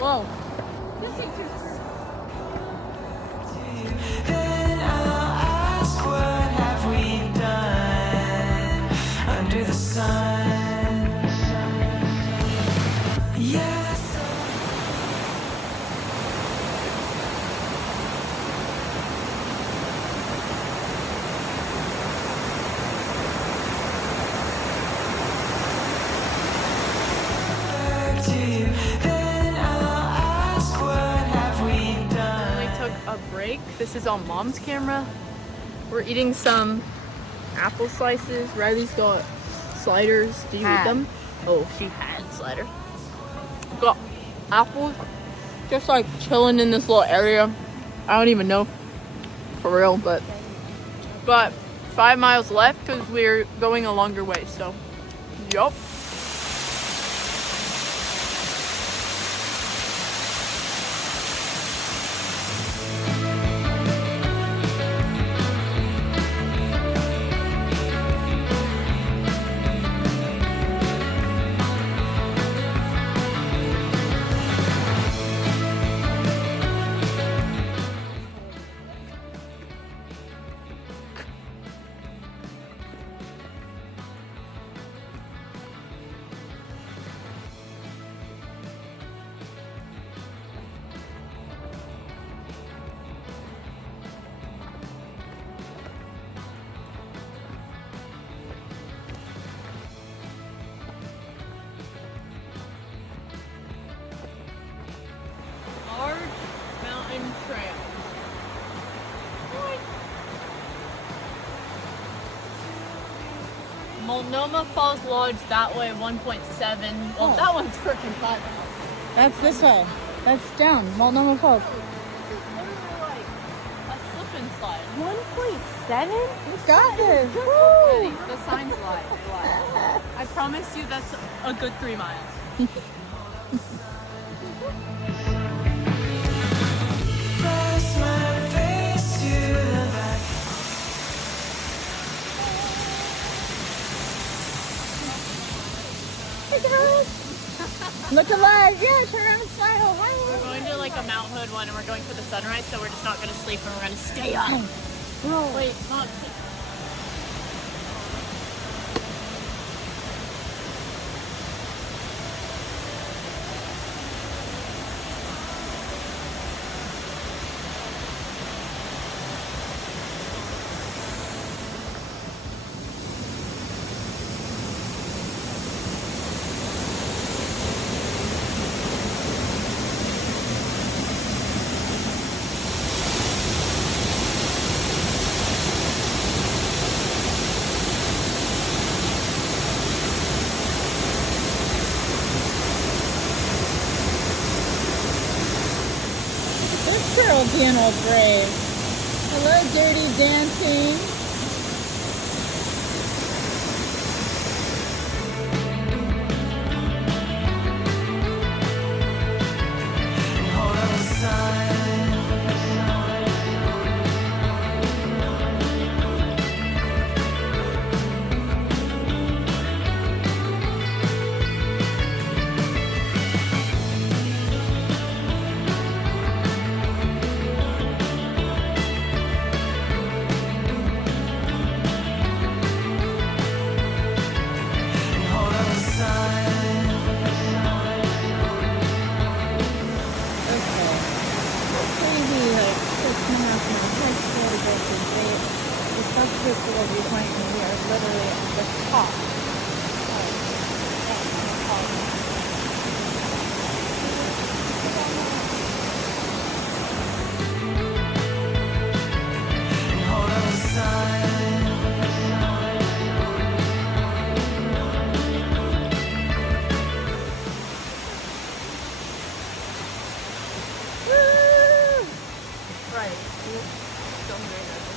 Whoa. Then I'll ask, what have we done under the sun? Yes. Back to you. Then I'll ask, what have we done? We took a break. This is on Mom's camera. We're eating some apple slices. Riley's got sliders. Do you eat them? Oh, she had sliders. Got apples. Just like chilling in this little area. I don't even know for real, but 5 miles left because we're going a longer way. So, yup. Trail. Multnomah Falls Lodge that way 1.7. Well, that one's freaking 5. That's this way. That's down. Multnomah Falls. This is literally like a slip and slide. 1.7? You got this. Ready, the signs lie. They lie. I promise you that's a good 3 miles. Press my face to the back. Hey girls. Look alive. Yeah, turn around and smile. Hi. We're going to like a Mount Hood one and we're going for the sunrise, so we're just not going to sleep and we're going to stay up. Bro. Wait, not. This girl being all brave. Hello, Dirty Dancing. Hold on the sun. literally at the top. Hold on the sun. Right. Don't do that.